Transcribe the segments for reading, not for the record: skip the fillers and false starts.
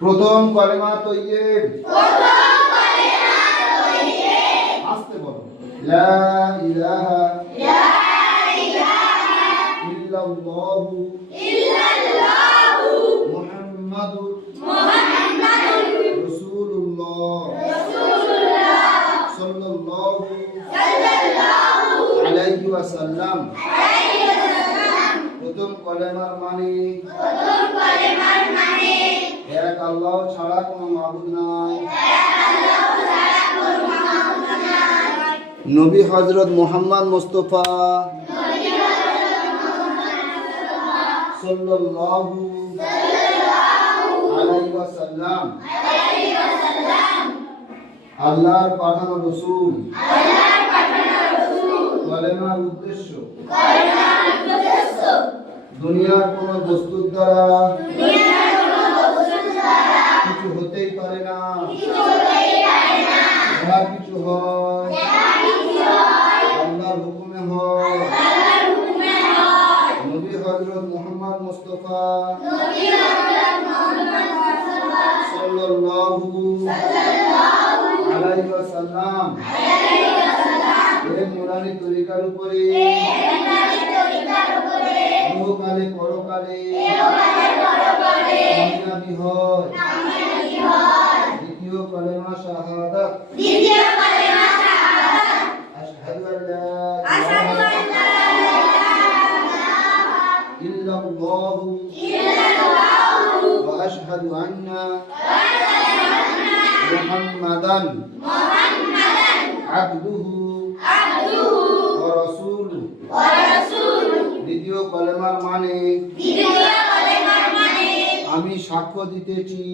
প্রথম কলেমা তৈয়ব, আস্তে বলো। লা ইলাহা ইল্লাল্লাহু মুহাম্মাদুর রাসূলুল্লাহ সাল্লাল্লাহু আলাইহি ওয়াসাল্লাম। প্রথম কলেমার মানে এক আল্লাহ ছাড়া কোনো মাবুদ নাই। নবী হযরত মুহাম্মদ মুস্তাফা সাল্লাল্লাহু আলাইহি ওয়াসাল্লাম আল্লাহর পাঠানো রাসূল। কলেমার উদ্দেশ্য দুনিয়ার কোন বস্তুর দ্বারা কিছু হতেই পারে না, যা কিছু হয় আল্লাহর হুকুমে হয়। নবী হযরত মুহাম্মদ মুস্তাফা সাল্লাল্লাহু আলাইহি ওয়াসাল্লাম এই নুরানি তরিকার উপরে ইহকালে পরকালে কামিয়াবি হয়। দ্বিতীয় কলেমা শাহাদাত, আশহাদু আল্লা ইলাহা ইল্লাল্লাহু ওয়া আশহাদু আন্না মুহাম্মাদান আবদুহু ওয়া রাসূলুহু। দ্বিতীয় কলেমার মানে আমি সাক্ষ্য দিতেছি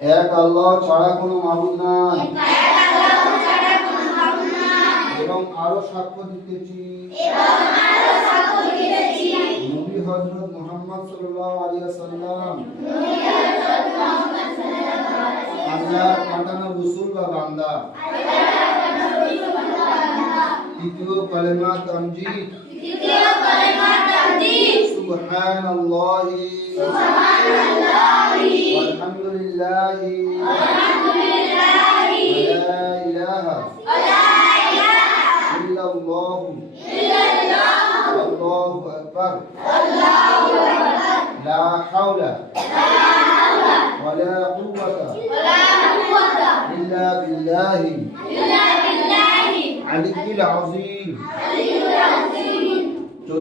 এক আল্লাহ ছাড়া কোনো মাবুদ নাই, এবং আরো সাক্ষ্য দিতেছি নবী হযরত মুহাম্মদ সাল্লাল্লাহু আলাইহি ওয়াসাল্লাম আল্লাহর পাঠানো রাসূল বা বান্দা। তৃতীয় কলেমা তামজিদ, সুবহানাল্লাহি ওয়ালহামদুলিল্লাহি ওয়া লা ইলাহা ইল্লাল্লাহু আল্লাহু আকবার লা হাওলা ওয়া লা কুওয়াতা ইল্লা বিল্লাহি আলিয়্যিল আযীম।